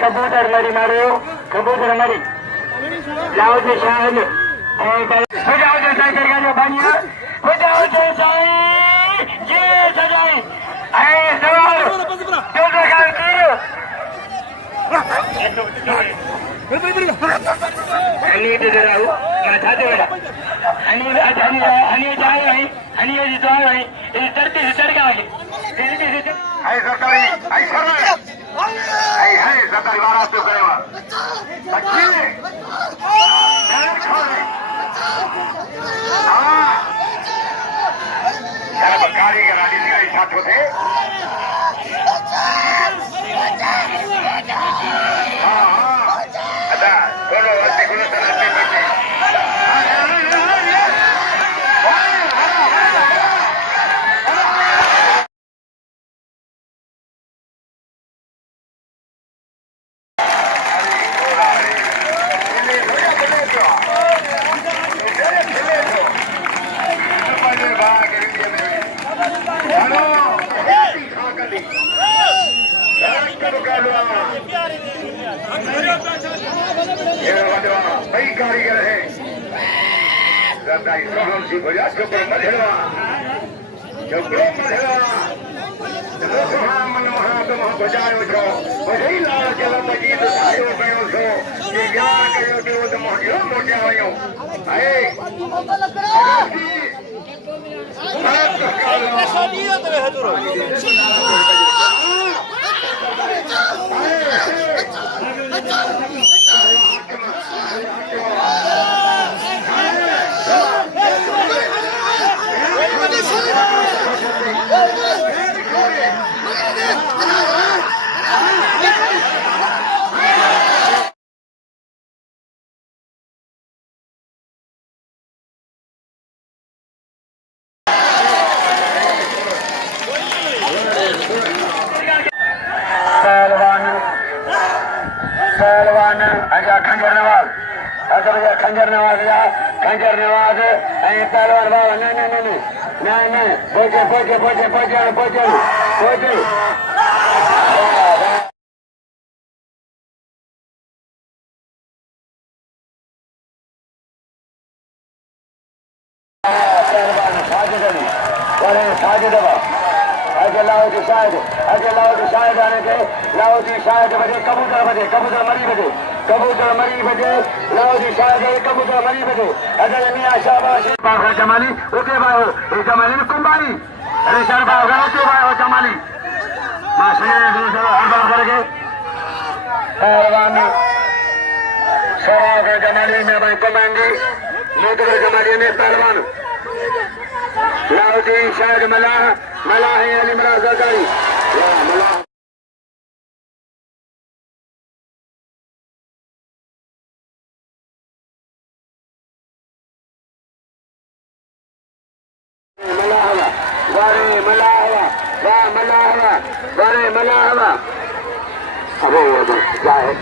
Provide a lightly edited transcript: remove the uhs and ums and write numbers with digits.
कबूतर मरी मारो कबूतर मरी लाओ जे शान हो जाओ जे साईं करगा जो बानिया हो जाओ जे साईं ये सजाई ऐ सवार जो लगाओ तीर अनि ते जराऊ माथा दे बेटा अनि जाए है अनि ये तो है ये तरती से चढ़ गया है सरकारी आई सर Hey, hey, सरकारी बारात तो करेगा। बच्चे, छोड़े। हाँ, यार बंगाली के राजी का इच्छा होते। हाँ, हाँ, अच्छा, कोनो वक्त कोनो तरह से बच्चे। कई कारीगर है बजायो छो वही लाल के मजीद सायो कयो छो कि यार कयो के तो मोटियो मोटिया आयो आए ऐसा नहीं है तेरे हजूर पहलवान अच्छा खंजर नवाज अच्छा भैया खंजर नवाज पहलवान बाबा नहीं पहुंचे साजिद आगे लाओ जी शायद आने के लाओ जी शायद बजे कबूतर मरी बजे लाओ जी शायद कबूतर मरी बजे अगर मियां शाबाश बाबा जमाली ओके भाई ये जमाली में कुंबारी अरे सर बाबा ओके भाई हो जमाली माशरे दूसरा हर बार करके पहलवान सरा जमाली में भाई कमांडी मोटर जमाली में पहलवान लाओ जी शायद मला है अली मला सरकारी मला हवा अबे क्या है